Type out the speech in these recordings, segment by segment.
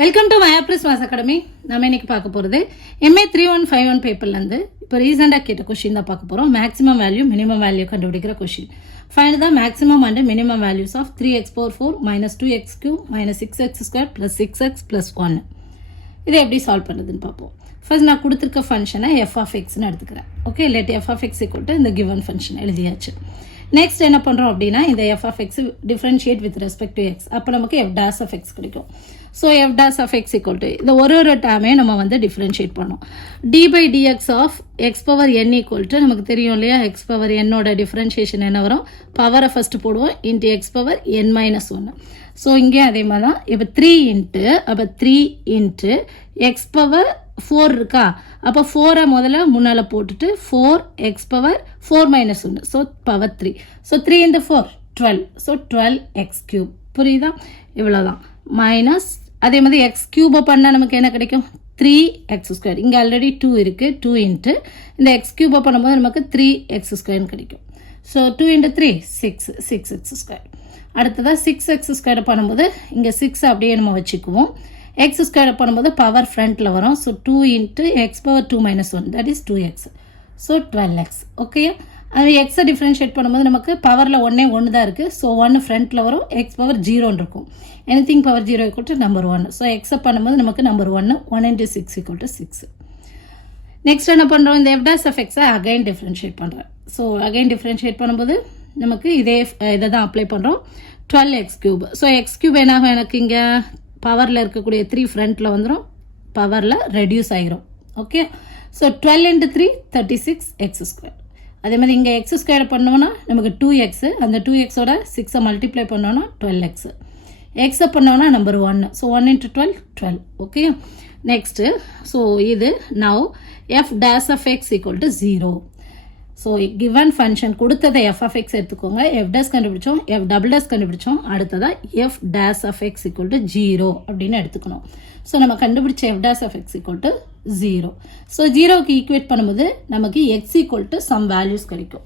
Welcome to மயாப்ரிஸ் மாஸ் academy. நம்ம இன்னைக்கு பார்க்க போகிறது MA 3151 பேப்பர்லேருந்து இப்போ ரீசெண்டாக கேட்ட கொஷின் தான் பார்க்க போகிறோம். மேக்ஸிமம் வேல்யூ மினிமம் வேல்யூ கண்டுபிடிக்கிற question. Find the maximum and minimum values of 3x power 4 minus 2x cube minus 6x square plus 6x plus 1. இதை எப்படி சால்வ் பண்ணுறதுன்னு பார்ப்போம். ஃபர்ஸ்ட் நான் கொடுத்துருக்க ஃபங்க்ஷனை f of xன்னு எடுத்துக்கிறேன். Okay, let f of x equal to இந்த given ஃபங்க்ஷன் எழுதியாச்சு. நெக்ஸ்ட் என்ன பண்ணுறோம் அப்படின்னா இந்த f of x differentiate with respect to X. அப்போ நமக்கு f dash of x கிடைக்கும். So f dash of x equal to இந்த ஒரு டேமே நம்ம வந்து டிஃப்ரென்ஷியேட் பண்ணோம். d by dx of x power n equal to நமக்கு தெரியும் இல்லையா, x power n-ஓட டிஃப்ரென்ஷியேஷன் என்ன வரும், பவரை ஃபஸ்ட்டு போடுவோம் into x power n minus 1. So இங்கே அதே மாதிரி தான். இப்போ 3 இன்ட்டு x power 4 இருக்கா, அப்போ 4 முதல்ல முன்னால் போட்டுட்டு 4x power 4 minus 1, so power 3. So 3 into 4 12, so 12x cube. புரியுதா? இவ்வளோதான். மைனஸ் அதே மாதிரி எக்ஸ் கியூபை பண்ணால் நமக்கு என்ன கிடைக்கும், 3x square. இங்கே ஆல்ரெடி 2 இருக்குது, 2 இன்ட்டு இந்த எக்ஸ் கியூபை பண்ணும்போது நமக்கு 3x square கிடைக்கும். So 2 into 3 6x square. அடுத்ததாக 6x square பண்ணும்போது இங்கே 6 அப்படியே நம்ம வச்சுக்குவோம். எக்ஸ் ஸ்கொயர் பண்ணும்போது பவர் ஃப்ரண்ட்டில் வரும். So 2 into X power 2 minus 1, that is 2x. So 12x. Okay, அது எக்ஸை டிஃப்ரென்ஷியேட் பண்ணும்போது நமக்கு பவரில் ஒன்று தான் இருக்குது. ஸோ 1 ஃப்ரண்ட்டில் வரும், எக்ஸ் பவர் 0 இருக்கும். Anything power 0 equal to number 1. So எக்ஸை பண்ணும்போது நமக்கு number 1 into 6 equal to 6. Next என்ன பண்ணுறோம், இந்த f dash of x again differentiate பண்ணுறேன். ஸோ அகைன் டிஃப்ரென்ஷியேட் பண்ணும்போது நமக்கு இதை தான் அப்ளை பண்ணுறோம். 12x cube. So X cube என்னாகும், எனக்கு இங்கே பவரில் இருக்கக்கூடிய 3 ஃப்ரண்ட்டில் வந்துடும், பவரில் ரெடியூஸ் ஆகிரும். Okay, so 12 into 3 36x square. அதே மாதிரி இங்கே எக்ஸ் ஸ்கொயர் பண்ணோன்னா நமக்கு 2x, அந்த 2xோட 6 மல்டிப்ளை பண்ணோன்னா 12x. எக்ஸை பண்ணோன்னா number 1. So 1 into 12 12. Okay, next so இது now f dash of x equal to 0. So given function கொடுத்ததை f of x எடுத்துக்கோங்க. f dash கண்டுபிடிச்சோம், f double dash கண்டுபிடிச்சோம். அடுத்ததாக f dash of x equal to 0 அப்படின்னு எடுத்துக்கணும். ஸோ நம்ம கண்டுபிடிச்ச f dash of x equal to 0. So 0க்கு ஈக்குவேட் பண்ணும்போது நமக்கு x equal to some values கிடைக்கும்.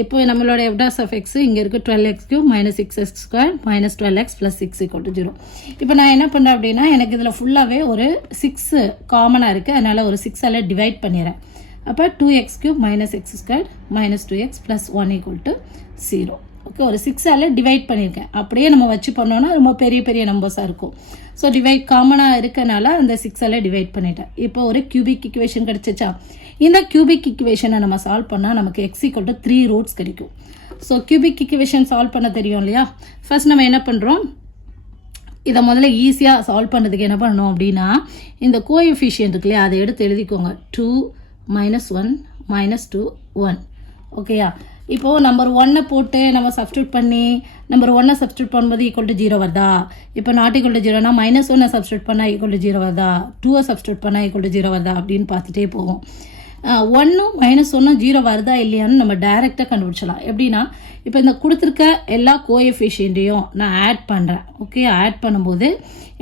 இப்போ நம்மளோட f dash of x இங்கே இருக்குது 12x cube minus 6x square minus 12x plus 6 equal to 0. இப்போ நான் என்ன பண்ணுறேன் அப்படின்னா எனக்கு இதில் ஃபுல்லாகவே ஒரு 6 காமனாக இருக்குது, அதனால் ஒரு 6ஆல் டிவைட் பண்ணிடுறேன். அப்போ 2x cube minus x square minus 2x plus 1 equal to 0. Okay, ஒரு 6ஆல் டிவைட் பண்ணியிருக்கேன். அப்படியே நம்ம வச்சு பண்ணோன்னா ரொம்ப பெரிய பெரிய நம்பர்ஸாக இருக்கும். ஸோ டிவைட் காமனாக இருக்கனால அந்த 6ஆல் டிவைட் பண்ணிட்டேன். இப்போ ஒரு கியூபிக் இக்குவேஷன் கிடச்சிச்சா, இந்த கியூபிக் இக்குவேஷனை நம்ம சால்வ் பண்ணால் நமக்கு x equal to 3 roots கிடைக்கும். ஸோ கியூபிக் இக்குவேஷன் சால்வ் பண்ண தெரியும் இல்லையா. ஃபர்ஸ்ட் நம்ம என்ன பண்ணுறோம், இதை முதல்ல ஈஸியாக சால்வ் பண்ணுறதுக்கு என்ன பண்ணணும் அப்படின்னா இந்த கோஎஃபிஷியன்ட் இருக்கு இல்லையா, அதை எடுத்து எழுதிக்கோங்க. 2 minus 1 minus 2 1. ஓகேயா, இப்போது நம்பர் 1 போட்டு நம்ம சப்ஸ்டியூட் பண்ணி நம்பர் 1 சப்ஸ்டியூட் பண்ணும்போது ஈக்குவல் டு 0 வருதா. இப்போ நாட் ஈக்குவல் டு 0னா -1 சப்ஸ்டியூட் பண்ணால் ஈக்குவல் டு 0 வருதா, 2 சப்ஸ்டியூட் பண்ணால் ஈக்குவல் டு 0 வருதா அப்படின்னு பார்த்துட்டே போவோம். 1 -1 0 வருதா இல்லையான்னு நம்ம டைரெக்டாக கண்டுபிடிச்சலாம். எப்படின்னா இப்போ இந்த கொடுத்துருக்க எல்லா கோஎஃபிஷியன்ட்டையும் நான் ஆட் பண்ணுறேன். ஓகே, ஆட் பண்ணும்போது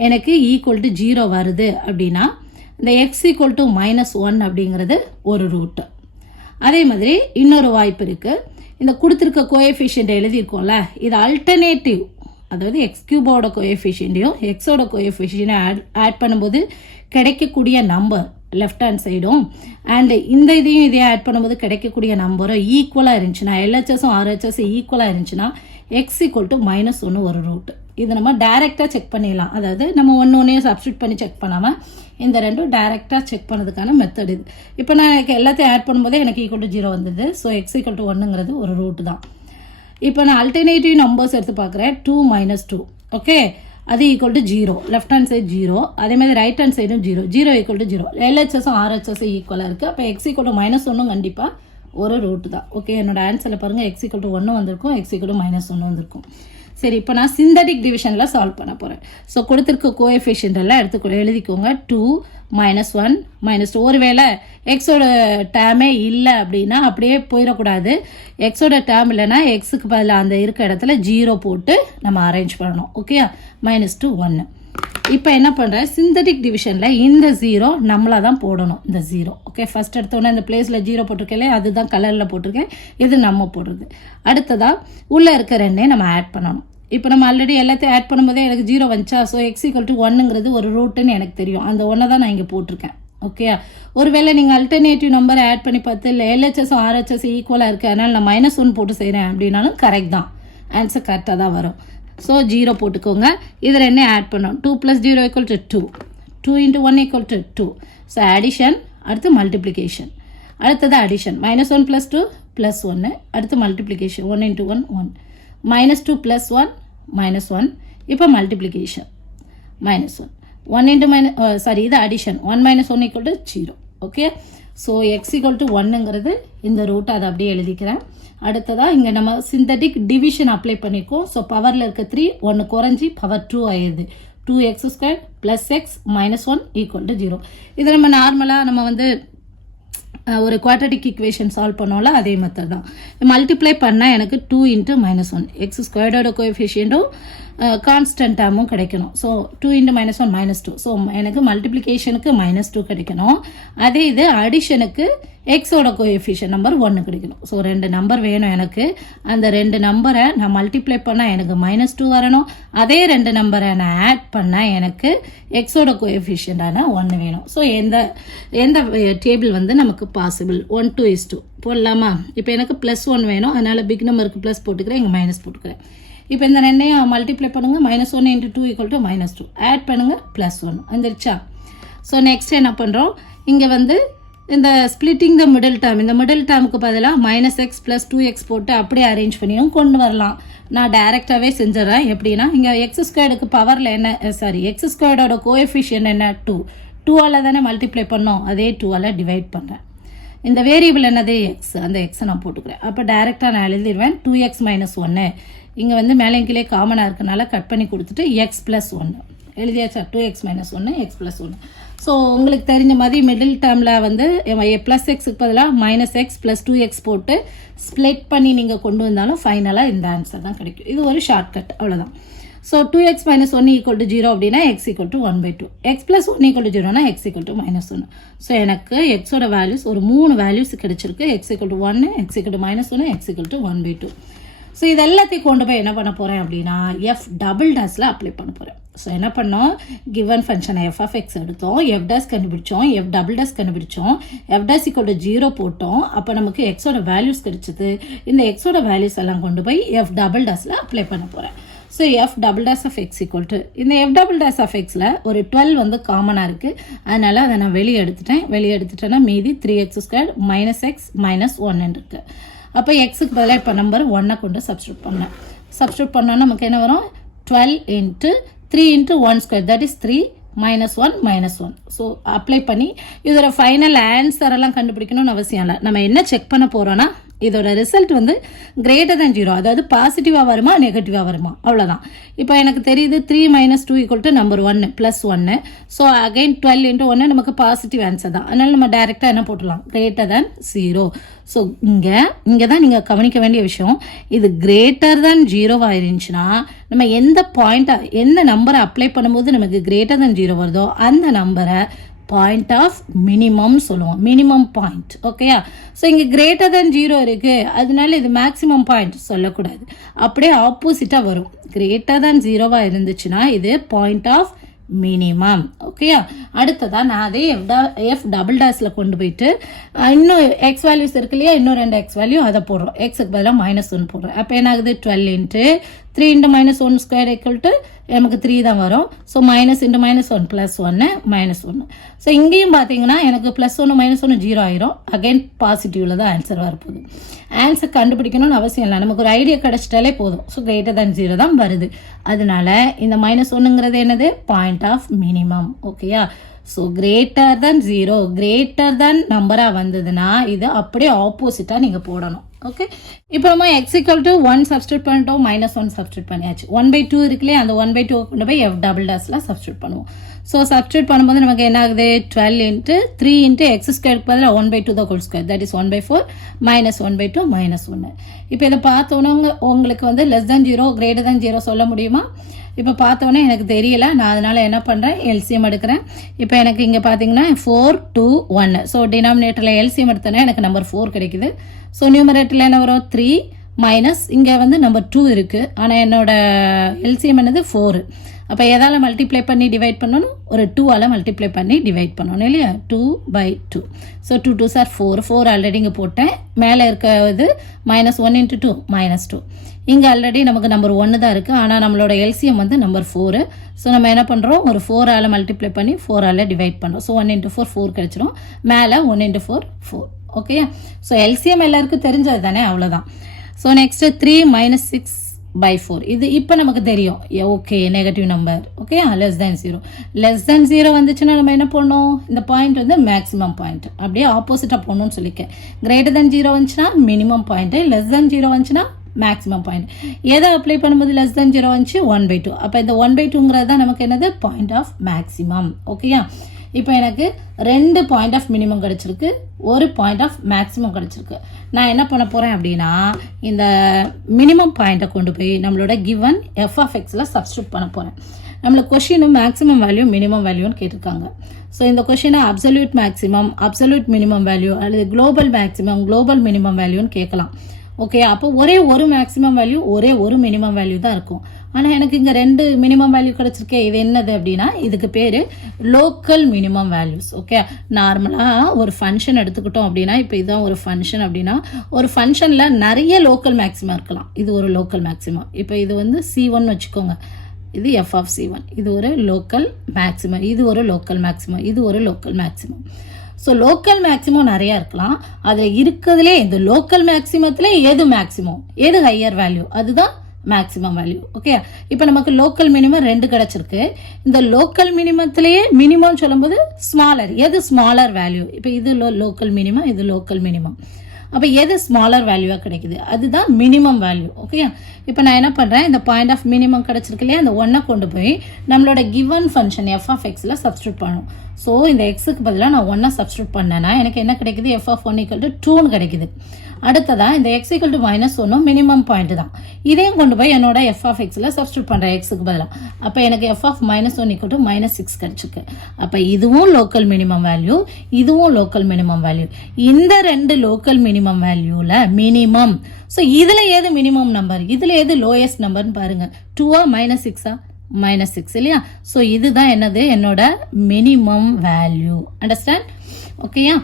எனக்கு ஈக்குவல் டு 0 வருது அப்படின்னா இந்த x equal to -1 அப்படிங்கிறது ஒரு ரூட்டு. அதே மாதிரி இன்னொரு வாய்ப்பு இருக்குது, இந்த கொடுத்துருக்க கோஎஃபிஷியன்ட் எழுதியிருக்கோம்ல, இது அல்டர்னேட்டிவ், அதாவது எக்ஸ் கியூபோட கோஎஃபிஷியன்ட்டையும் எக்ஸோட கோஎஃபிஷியன்ட்டையும் ஆட் பண்ணும்போது கிடைக்கக்கூடிய நம்பர் லெஃப்ட் ஹேண்ட் சைடும் அண்ட் இந்த இதையும் ஆட் பண்ணும்போது கிடைக்கக்கூடிய நம்பரும் ஈக்குவலாக இருந்துச்சுன்னா, LHSம் RHSம் ஈக்குவலாக இருந்துச்சுன்னா x equal to -1 ஒரு ரூட். இது நம்ம டைரெக்டாக செக் பண்ணிடலாம். அதாவது நம்ம ஒன்றையும் சப்ஸ்டியூட் பண்ணி செக் பண்ணாமல் இந்த ரெண்டும் டைரெக்டாக செக் பண்ணதுக்கான மெத்தட் இது. இப்போ நான் எனக்கு எல்லாத்தையும் ஆட் பண்ணும்போதே எனக்கு ஈக்குவல் டு 0 வந்தது. ஸோ x equal to 1ங்கிறது ஒரு ரூட் தான். இப்போ நான் அல்டர்னேட்டிவ் நம்பர்ஸ் எடுத்து பார்க்குறேன். 2 minus 2. ஓகே, அது equal to 0, left hand side 0, அதே மாதிரி ரைட் ஹேண்ட் சைடும் 0 equal to 0. LHSம் RHSம் ஈக்குவலாக இருக்குது. அப்போ x equal to -1 கண்டிப்பாக ஒரு ரூட்டு தான். ஓகே, என்னோட ஆன்சரில் பாருங்கள் x equal to 1 வந்திருக்கும், x equal to -1 வந்திருக்கும். சரி, இப்போ நான் சிந்தட்டிக் டிவிஷனில் சால்வ் பண்ண போகிறேன். ஸோ கொடுத்துருக்க கோஎஃபிஷியன்ட் எல்லாம் எழுதிக்கோங்க. 2 -1 -2. ஒருவேளை எக்ஸோட டேமே இல்லை அப்படின்னா அப்படியே போயிடக்கூடாது. எக்ஸோட டேம் இல்லைன்னா எக்ஸுக்கு பதில் அந்த இருக்க இடத்துல 0 போட்டு நம்ம அரேஞ்ச் பண்ணணும். ஓகே, -2 1. இப்போ என்ன பண்ணுறேன், சிந்தட்டிக் டிவிஷனில் இந்த 0 நம்மளாக தான் போடணும். இந்த 0 ஓகே, ஃபஸ்ட் எடுத்தோன்னே இந்த பிளேஸில் 0 போட்டிருக்கேன், அதுதான் கலரில் போட்டிருக்கேன், இது நம்ம போடுறது. அடுத்ததாக உள்ளே இருக்க ரெண்டே நம்ம ஆட் பண்ணணும். இப்போ நம்ம ஆல்ரெடி எல்லாத்தையும் ஆட் பண்ணும்போதே எனக்கு 0 வந்துச்சா. ஸோ x = 1ங்கிறது ஒரு ரூட்டுன்னு எனக்கு தெரியும். அந்த 1 தான் நான் இங்கே போட்டிருக்கேன். ஓகே, ஒருவேளை நீங்கள் அல்டர்னேட்டிவ் நம்பரை ஆட் பண்ணி பார்த்து இல்லை LHSம் RHS ஈக்குவலாக இருக்குது, அதனால் நான் -1 போட்டு செய்கிறேன் அப்படின்னாலும் கரெக்ட் தான், ஆன்சர் கரெக்டாக தான் வரும். ஸோ 0 போட்டுக்கோங்க. இதில் என்ன ஆட் பண்ணோம்? 2 + 0 = 2, 2 × 1 = 2. ஸோ அடிஷன், அடுத்து மல்டிப்ளிகேஷன், அடுத்தது அடிஷன். -1 + 2 + 1, அடுத்து மல்டிப்ளிகேஷன் 1 × 1 1, -2 + 1 -1. இப்போ மல்டிப்ளிகேஷன் -1, 1 இது அடிஷன். 1 - 1 = 0. ஓகே, ஸோ x = 1ங்கிறது இந்த ரூட், அதை அப்படியே எழுதிக்கிறேன். அடுத்ததாக இங்கே நம்ம சிந்தட்டிக் டிவிஷன் அப்ளை பண்ணியிருக்கோம். ஸோ பவரில் இருக்க 3 1 குறைஞ்சி பவர் 2 ஆயிடுது. 2x² + x - 1 = 0. இதை நம்ம நார்மலாக நம்ம வந்து ஒரு குவாட்ரட்டிக் ஈக்குவேஷன் சால்வ் பண்ணோம்ல, அதே மெத்தட் தான். மல்டிப்ளை பண்ணால் எனக்கு 2 × -1, x² கோஎஃபிஷியன்ட்டும் கான்ஸ்டன்ட் டேர்மும் கிடைக்கணும். ஸோ 2 × -1 -2. ஸோ எனக்கு மல்டிப்ளிகேஷனுக்கு -2 கிடைக்கணும். அதே இது அடிஷனுக்கு எக்ஸோட கோஎஃபிஷியன்ட் நம்பர் 1 கிடைக்கணும். ஸோ 2 நம்பர் வேணும் எனக்கு. அந்த 2 நம்பரை நான் மல்டிப்ளை பண்ணால் எனக்கு -2 வரணும். அதே 2 நம்பரை நான் ஆட் பண்ணால் எனக்கு எக்ஸோட கோஎஃபிஷியண்டான 1 வேணும். ஸோ எந்த டேபிள் வந்து நமக்கு பாசிபிள்? 1 to 2 போடலாமா? இப்போ எனக்கு +1 வேணும், அதனால் பிக் நம்பருக்கு ப்ளஸ் போட்டுக்கிறேன், இங்கே மைனஸ் போட்டுக்கிறேன். இப்போ இந்த ரெண்டையும் மல்டிப்ளை பண்ணுங்கள். -1 × 2 = -2. ஆட் பண்ணுங்கள், +1 வந்துருச்சா? ஸோ நெக்ஸ்ட் என்ன பண்ணுறோம்? இங்கே வந்து இந்த ஸ்பிளிட்டிங் த மிடில் டேர்ம், இந்த மிடில் டேர்முக்கு பதிலாக -x + 2x போட்டு அப்படியே அரேஞ்ச் பண்ணியும் கொண்டு வரலாம். நான் டைரெக்டாகவே செஞ்சிடறேன். எப்படின்னா, இங்கே x² பவரில் என்ன, x² கோஎஃபிஷியன்ட் என்ன? 2. 2ஆல் தானே மல்டிப்ளை பண்ணோம், அதே 2ஆல் டிவைட் பண்ணுறேன். இந்த வேரியபிள் என்னது? x. அந்த x நான் போட்டுக்கிறேன். அப்போ டைரெக்டாக நான் எழுதிடுவேன். 2x - 1. இங்கே வந்து மேலே கீழே காமனாக இருக்கனால கட் பண்ணி கொடுத்துட்டு x + 1 எழுதியாச்சா? 2x - 1 x + 1. ஸோ உங்களுக்கு தெரிஞ்ச மாதிரி மிடில் டேர்மில் வந்து +xக்கு பதிலாக -x + 2x போட்டு ஸ்ப்ளிட் பண்ணி நீங்கள் கொண்டு வந்தாலும் ஃபைனலாக இந்த ஆன்சர் தான் கிடைக்கும். இது ஒரு ஷார்ட்கட், அவ்வளோதான். ஸோ 2x - 1 = 0 அப்படின்னா x = 1/2. x + 1 = 0னா x = -1. ஸோ எனக்கு எக்ஸோட வேல்யூஸ் ஒரு 3 வேல்யூஸ் கிடைச்சிருக்கு. x = 1, x = -1, x = 1/2. ஸோ இது எல்லாத்தையும் கொண்டு போய் என்ன பண்ண போகிறேன் அப்படின்னா f" அப்ளை பண்ண போகிறேன். ஸோ என்ன பண்ணோம்? கிவன் ஃபங்க்ஷனை f(x) எடுத்தோம், f' கண்டுபிடிச்சோம், f" கண்டுபிடிச்சோம், f' = 0 போட்டோம். அப்போ நமக்கு எக்ஸோட வேல்யூஸ் கிடைச்சிது. இந்த எக்ஸோட வேல்யூஸ் எல்லாம் கொண்டு போய் f" அப்ளை பண்ண போகிறேன். ஸோ f"(x) இந்த f"(x)ல் ஒரு 12 வந்து காமனாக இருக்குது. அதனால் அதை நான் வெளியே எடுத்துட்டேன்னா மீதி 3x² - x - 1 இருக்குது. அப்போ எக்ஸுக்கு பதிலாக இப்போ நம்பர் 1 கொண்டு சப்ஸ்டியூட் பண்ணோன்னா நமக்கு என்ன வரும்? 12 × 3 × 1², தட் இஸ் 3 -1 -1. ஸோ அப்ளை பண்ணி இதோட ஃபைனல் ஆன்சரெல்லாம் கண்டுபிடிக்கணும்னு அவசியம் இல்லை. நம்ம என்ன செக் பண்ண போகிறோன்னா இதோட ரிசல்ட் வந்து >0, அதாவது பாசிட்டிவாக வருமா நெகட்டிவாக வருமா, அவ்வளோதான். இப்போ எனக்கு தெரியுது 3 - 2 = நம்பர் 1 +1. ஸோ அகைன் 12 × 1 நமக்கு பாசிட்டிவ் ஆன்சர் தான். அதனால் நம்ம டைரெக்டாக என்ன போட்டுடலாம்? >0. ஸோ இங்கே தான் நீங்கள் கவனிக்க வேண்டிய விஷயம். இது >0 இருந்துச்சுன்னா நம்ம எந்த நம்பரை அப்ளை பண்ணும்போது நமக்கு >0 வருதோ அந்த நம்பரை பாயிண்ட் ஆஃப் மினிமம் சொல்லுவோம், மினிமம் பாயிண்ட். ஓகேயா? ஸோ இங்கே >0 இருக்குது, அதனால இது மேக்ஸிமம் பாயிண்ட் சொல்லக்கூடாது. அப்படியே ஆப்போசிட்டாக வரும். >0 இருந்துச்சுன்னா இது பாயிண்ட் ஆஃப் மினிமம். ஓகேயா? அடுத்ததாக நான் அதே f" கொண்டு போயிட்டு இன்னும் x வேல்யூஸ் இருக்கு இல்லையா, இன்னும் 2 x வேல்யூ அதை போடுறோம். எக்ஸுக்கு பதிலாக -1 போடுறோம். அப்போ என்ன ஆகுது? 12 × 3 × -1² நமக்கு 3 தான் வரும். ஸோ -1 × -1 +1 -1. ஸோ இங்கேயும் பார்த்தீங்கன்னா எனக்கு +1 -1 0 ஆயிரும். அகைன் பாசிட்டிவில் தான் ஆன்சர் வரப்போகுது. ஆன்சர் கண்டுபிடிக்கணும்னு அவசியம் இல்லை, நமக்கு ஒரு ஐடியா கிடைச்சிட்டாலே போதும். ஸோ >0 தான் வருது. அதனால இந்த -1ங்கிறது என்னது? Point of minimum. ஓகேயா? ஸோ >0 நம்பராக வந்ததுன்னா இது அப்படியே ஆப்போசிட்டாக நீங்கள் போடணும். ஓகே, இப்போ நம்ம x = 1 சப்ஸ்டியூட் பண்ணிட்டோம், -1 சப்ஸ்டியூட் பண்ணியாச்சு. 1/2 இருக்குல்லையே, அந்த 1/2 கொண்டு போய் f" சப்ஸ்டியூட் பண்ணுவோம். ஸோ சப்ஸ்டியூட் பண்ணும்போது நமக்கு என்ன ஆகுது? 12 × 3 × x² பதிலாக 1/2 தட் இஸ் 1/4 -1/2 -1. இப்போ இதை பார்த்தோன்னா உங்களுக்கு வந்து <0 > 0 சொல்ல முடியுமா? இப்போ பார்த்தோன்னே எனக்கு தெரியல, நான் அதனால் என்ன பண்ணுறேன்? எல்சிஎம் எடுக்கிறேன். இப்போ எனக்கு இங்கே பார்த்தீங்கன்னா 4 2 1. ஸோ டினாமினேட்டரில் எல்சிஎம் எடுத்தோன்னா எனக்கு நம்பர் 4 கிடைக்குது. ஸோ நியூமரேட்டரில் என்ன வரும்? 3 மைனஸ் இங்கே வந்து நம்பர் 2 இருக்குது, ஆனால் என்னோட எல்சிஎம் என்னது 4. அப்போ எதால் மல்டிப்ளை பண்ணி டிவைட் பண்ணணும், ஒரு 2ஆல் மல்டிப்ளை பண்ணி டிவைட் பண்ணணும் இல்லையா, 2/2. ஸோ 2 2s are 4, 4 ஆல்ரெடி இங்கே போட்டேன். மேலே இருக்கிறது -1 × 2 -2. இங்கே ஆல்ரெடி நமக்கு நம்பர் 1 தான் இருக்குது, ஆனால் நம்மளோட எல்சிஎம் வந்து நம்பர் 4. ஸோ நம்ம என்ன பண்ணுறோம், ஒரு 4ஆல் மல்டிப்ளை பண்ணி 4ஆல் டிவைட் பண்ணுறோம். ஸோ 1 × 4 4 கிடச்சிரும். மேலே 1 × 4 4. ஓகே, ஸோ எல்சிஎம் எல்லாருக்கும் தெரிஞ்சது தானே, அவ்வளோதான். So next 3 - 6/4. இது இப்போ நமக்கு தெரியும். Okay, negative number. ஓகே, <0 <0 வந்துச்சுன்னா நம்ம என்ன பண்ணோம், இந்த பாயிண்ட் வந்து மேக்ஸிமம் பாயிண்ட். அப்படியே ஆப்போசிட்டாக போடணும்னு சொல்லியிருக்கேன். >0 வந்துச்சுன்னா மினிமம் பாயிண்ட்டு, <0 வந்துச்சுன்னா மேக்ஸிமம் பாயிண்ட். எதை அப்ளை பண்ணும்போது <0 வந்துச்சு, 1/2. அப்போ இந்த 1/2ங்கிறது தான் நமக்கு என்னது, பாயிண்ட் ஆஃப் மேக்ஸிமம். ஓகேயா, இப்போ எனக்கு 2 பாயிண்ட் ஆஃப் மினிமம் கிடச்சிருக்கு, ஒரு பாயிண்ட் ஆஃப் மேக்ஸிமம் கிடச்சிருக்கு. நான் என்ன பண்ண போகிறேன் அப்படின்னா, இந்த மினிமம் பாயிண்ட்டை கொண்டு போய் நம்மளோட கிவன் f(x)ல் சப்ஸ்டியூட் பண்ண போகிறேன். நம்மளுக்கு கொஷினும் மேக்ஸிமம் வேல்யூ மினிமம் வேல்யூன்னு கேட்டிருக்காங்க. ஸோ இந்த கொஷினை absolute maximum, absolute minimum value அல்லது குளோபல் மேக்ஸிமம், குளோபல் மினிமம் வேல்யூன்னு கேட்கலாம். ஓகே, அப்போ ஒரே ஒரு மேக்ஸிமம் வேல்யூ, ஒரே ஒரு மினிமம் வேல்யூ தான் இருக்கும். ஆனால் எனக்கு இங்கே 2 மினிமம் வேல்யூ கிடச்சிருக்கே. இது என்னது அப்படின்னா, இதுக்கு பேர் லோக்கல் மினிமம் வேல்யூஸ். ஓகே, நார்மலாக ஒரு ஃபங்க்ஷன் எடுத்துக்கிட்டோம் அப்படின்னா, இப்போ இதுதான் ஒரு ஃபங்க்ஷன் அப்படின்னா, ஒரு ஃபங்க்ஷனில் நிறைய லோக்கல் மேக்ஸிமம் இருக்கலாம். இது ஒரு லோக்கல் மேக்ஸிமம். இப்போ இது வந்து C1 வச்சுக்கோங்க, இது f(c1), இது ஒரு லோக்கல் மேக்ஸிமம், இது ஒரு லோக்கல் மேக்ஸிமம், இது ஒரு local maximum. So local maximum நிறையா இருக்கலாம். அதில் இருக்கிறதுலே இந்த லோக்கல் மேக்ஸிமத்தில் எது மேக்ஸிமம், எது ஹையர் வேல்யூ, அதுதான் மேக்ஸிமம் வேல்யூ. ஓகே, இப்போ நமக்கு லோக்கல் மினிமம் 2 கிடச்சிருக்கு. இந்த லோக்கல் மினிமத்திலேயே மினிமம் சொல்லும்போது ஸ்மாலர், எது ஸ்மாலர் வேல்யூ, இப்போ இது லோக்கல் மினிமம், இது லோக்கல் மினிமம். அப்போ எது ஸ்மாலர் வேல்யூவாக கிடைக்குது, அதுதான் மினிமம் வேல்யூ. ஓகே, இப்போ நான் என்ன பண்ணுறேன், இந்த பாயிண்ட் ஆஃப் மினிமம் கிடச்சிருக்கு இல்லையா, அந்த 1 கொண்டு போய் நம்மளோட கிவன் ஃபங்க்ஷன் f(x)ல் சப்ஸ்டியூட் பண்ணணும். ஸோ இந்த எக்ஸுக்கு பதிலாக நான் 1 சப்ஸ்டியூட் பண்ணேன்னா எனக்கு என்ன கிடைக்குது, f(1) = 2ன்னு கிடைக்குது. அடுத்ததாக இந்த x = -1 மினிமம் பாயிண்ட் தான். இதையும் கொண்டு போய் என்னோட f(x)ல் சப்ஸ்டியூட் பண்ணுறேன் எக்ஸுக்கு பதிலாக. அப்போ எனக்கு f(-1) = -6 கிடச்சிருக்கு. அப்போ இதுவும் லோக்கல் மினிமம் வேல்யூ, இதுவும் லோக்கல் மினிமம் வேல்யூ. இந்த 2 லோக்கல் மினிமம் வேல்யூவில் மினிமம். ஸோ இதில் எது மினிமம் நம்பர், இதில் எது லோயஸ்ட் நம்பர்னு பாருங்கள். 2ஆ -6ஆ, -6 இல்லையா. ஸோ இதுதான் என்னது, என்னோட மினிமம் வேல்யூ. அண்டர்ஸ்டாண்ட்? ஓகேயா.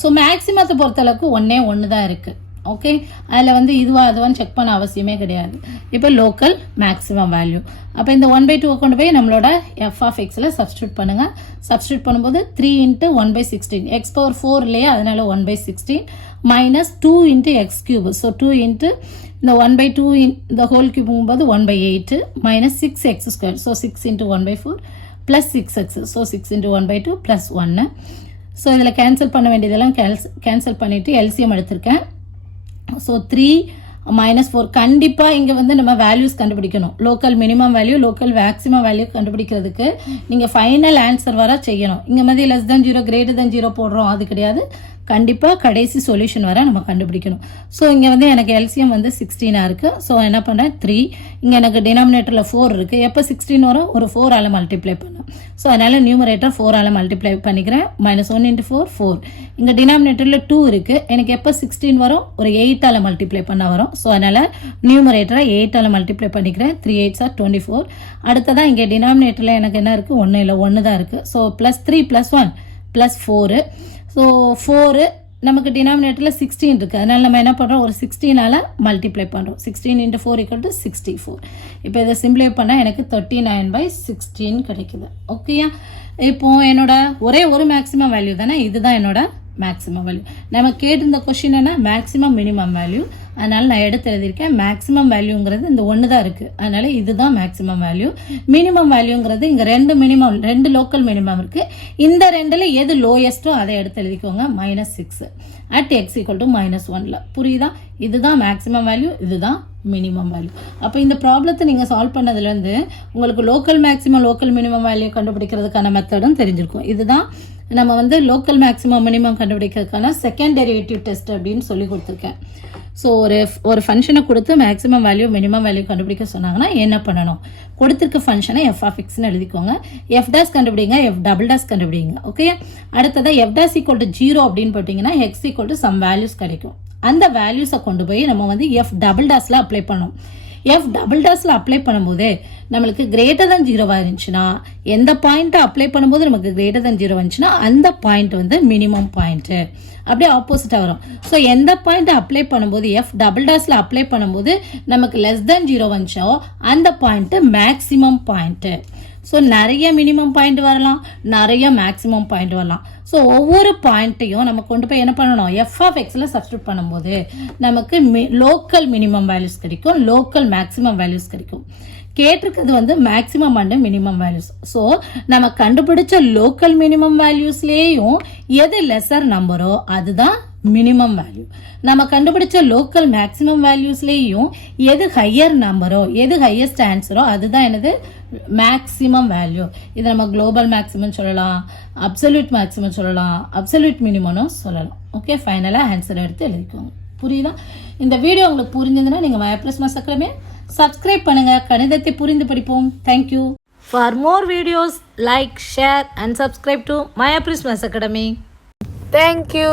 ஸோ மேக்ஸிமத்தை பொறுத்தளவுக்கு 1 தான் இருக்குது. ஓகே, அதில் வந்து அதுவான்னு செக் பண்ண அவசியமே கிடையாது. இப்போ லோக்கல் மேக்ஸிமம் வேல்யூ. அப்போ இந்த 1/2 கொண்டு போய் நம்மளோட f(x)ல் சப்ஸ்டியூட் பண்ணுங்கள். சப்ஸ்டியூட் பண்ணும்போது 3 × 1/16, x⁴ இல்லையா, அதனால 1/16 -2 × x³. ஸோ 2 × இந்த 1/2 இந்த ஹோல் கியூபுங்கும்போது 1/8 -6x². So 6 × 1/4 + 6x. So 6 × 1/2 + 1. So இதில் கேன்சல் பண்ண வேண்டியதெல்லாம் கேன்சல் பண்ணிவிட்டு எல்சிஎம் எடுத்திருக்கேன். ஸோ 3 - 4. கண்டிப்பாக இங்கே வந்து நம்ம வேல்யூஸ் கண்டுபிடிக்கணும். Local minimum value, local maximum value கண்டுபிடிக்கிறதுக்கு நீங்கள் ஃபைனல் ஆன்சர் வர செய்யணும். இங்கே மாதிரி <0 <0 போடுறோம், அது கிடையாது. கண்டிப்பாக கடைசி சொல்யூஷன் வர நம்ம கண்டுபிடிக்கணும். ஸோ இங்கே வந்து எனக்கு எல்சிஎம் வந்து 16 இருக்குது. ஸோ என்ன பண்ணுறேன், 3. இங்கே எனக்கு டினாமினேட்டரில் 4 இருக்குது. எப்போ 16 வரும், ஒரு 4ஆல் மல்டிப்ளை பண்ணேன். ஸோ அதனால் நியூமரேட்டர் 4ஆல் மல்டிப்ளை பண்ணிக்கிறேன். -1 × 4 4. இங்கே டினாமினேட்டரில் 2 இருக்குது. எனக்கு எப்போ 16 வரும், ஒரு 8ஆல் மல்டிப்ளை பண்ண வரும். ஸோ அதனால் நியூமரேட்டரை 8ஆல் மல்டிப்ளை பண்ணிக்கிறேன். 3 8s are 24. அடுத்ததான் இங்கே டினாமினேட்டரில் எனக்கு என்ன இருக்குது, 1 இல்லை, 1 தான் இருக்குது. ஸோ +3 + 1 +4. ஸோ 4 நமக்கு டினாமினேட்டரில் 16 இருக்குது. அதனால் நம்ம என்ன பண்ணுறோம், ஒரு 16ஆல் மல்டிப்ளை பண்ணுறோம். 16 × 4 = 64. இப்போ இதை சிம்பிளை பண்ணால் எனக்கு 39/16 கிடைக்குது. ஓகேயா. இப்போது என்னோட ஒரே ஒரு மேக்ஸிமம் வேல்யூ தானே, இதுதான் என்னோட மேக்ஸிமம் வேல்யூ. நம்ம கேட்டிருந்த கொஷின் என்ன, மேக்ஸிமம் மினிமம் வேல்யூ. அதனால் நான் எடுத்து எழுதியிருக்கேன். மேக்ஸிமம் வேல்யூங்கிறது இந்த 1 தான் இருக்குது. அதனால் இதுதான் மேக்ஸிமம் வேல்யூ. மினிமம் வேல்யூங்கிறது இங்கே 2 லோக்கல் மினிமம் இருக்குது. இந்த 2ல் எது லோயஸ்ட்டோ அதை எடுத்து எழுதிக்கோங்க. -6 at x = -1. புரியுதா? இதுதான் மேக்ஸிமம் வேல்யூ, இதுதான் மினிமம் வேல்யூ. அப்போ இந்த ப்ராப்ளத்தை நீங்கள் சால்வ் பண்ணதுலேருந்து உங்களுக்கு local maximum local minimum value கண்டுபிடிக்கிறதுக்கான மெத்தடும் தெரிஞ்சிருக்கும். இதுதான் நம்ம வந்து லோக்கல் மேக்ஸிமம் மினிமம் கண்டுபிடிக்கிறதுக்கான செகண்ட் டெரிவேட்டிவ் டெஸ்ட் அப்படின்னு சொல்லி கொடுத்துருக்கேன். ஸோ ஒரு ஃபங்க்ஷனை கொடுத்து மேக்ஸிமம் வேல்யூ மினிமம் வேல்யூ கண்டுபிடிக்க சொன்னாங்கன்னா என்ன பண்ணணும், கொடுத்துருக்க ஃபங்க்ஷனை f(x)ன்னு எழுதிக்கோங்க. f' கண்டுபிடிங்க, f" கண்டுபிடிங்க. ஓகே. அடுத்ததாக f' = 0 அப்படின்னு போட்டிங்கன்னா x = சம் வேல்யூஸ் கிடைக்கும். அந்த வேல்யூஸை கொண்டு போய் நம்ம வந்து எஃப் டபுள் டாஸில் அப்ளை பண்ணோம். எஃப் டபுள் டாஸில் அப்ளை பண்ணும்போது நம்மளுக்கு கிரேட்டர் than 0 இருந்துச்சுன்னா, எந்த பாயிண்ட்டை அப்ளை பண்ணும்போது நமக்கு கிரேட்டர் than 0 வந்துச்சுன்னா அந்த பாயிண்ட் வந்து மினிமம் பாயிண்ட்டு. அப்படியே ஆப்போசிட்டாக வரும். ஸோ எந்த பாயிண்ட்டை அப்ளை பண்ணும்போது எஃப் டபுள் டாஸில் அப்ளை பண்ணும்போது நமக்கு லெஸ் than 0 வந்துச்சோ அந்த பாயிண்ட்டு மேக்ஸிமம் பாயிண்ட்டு. ஸோ நிறைய மினிமம் பாயிண்ட் வரலாம், நிறைய மேக்ஸிமம் பாயிண்ட் வரலாம். ஸோ ஒவ்வொரு பாயிண்ட்டையும் நம்ம கொண்டு போய் என்ன பண்ணணும், எஃப் ஆஃப் எக்ஸில் சப்ஸ்டியூட் பண்ணும்போது நமக்கு லோக்கல் மினிமம் வேல்யூஸ் கிடைக்கும், லோக்கல் மேக்ஸிமம் வேல்யூஸ் கிடைக்கும். கேட்டிருக்கிறது வந்து maximum and minimum values. So நம்ம கண்டுபிடிச்ச லோக்கல் மினிமம் வேல்யூஸ்லேயும் எது லெசர் நம்பரோ அதுதான் மினிமம் வேல்யூ. நம்ம கண்டுபிடிச்ச லோக்கல் மேக்ஸிமம் வேல்யூஸ்லேயும் எது ஹையர் நம்பரோ, எது ஹையஸ்ட் ஆன்சரோ அதுதான் என்னது மேக்ஸிமம் வேல்யூ. இதை நம்ம குளோபல் மேக்ஸிமம் சொல்லலாம், அப்சல்யூட் மேக்ஸிமம் சொல்லலாம், அப்சல்யூட் மினிமம்னு சொல்லலாம். ஓகே, ஃபைனலாக ஆன்சர் எடுத்து எழுதிக்கோங்க. புரியுதா? இந்த வீடியோ உங்களுக்கு புரிஞ்சதுன்னா நீங்கள் மயா ப்ளஸ் மாஸ் அகாடமி சப்ஸ்கிரைப் பண்ணுங்க. கணிதத்தை புரிந்து படிப்போம். Thank you. For more videos, like, share and subscribe to Maya Prismas Academy. Thank you.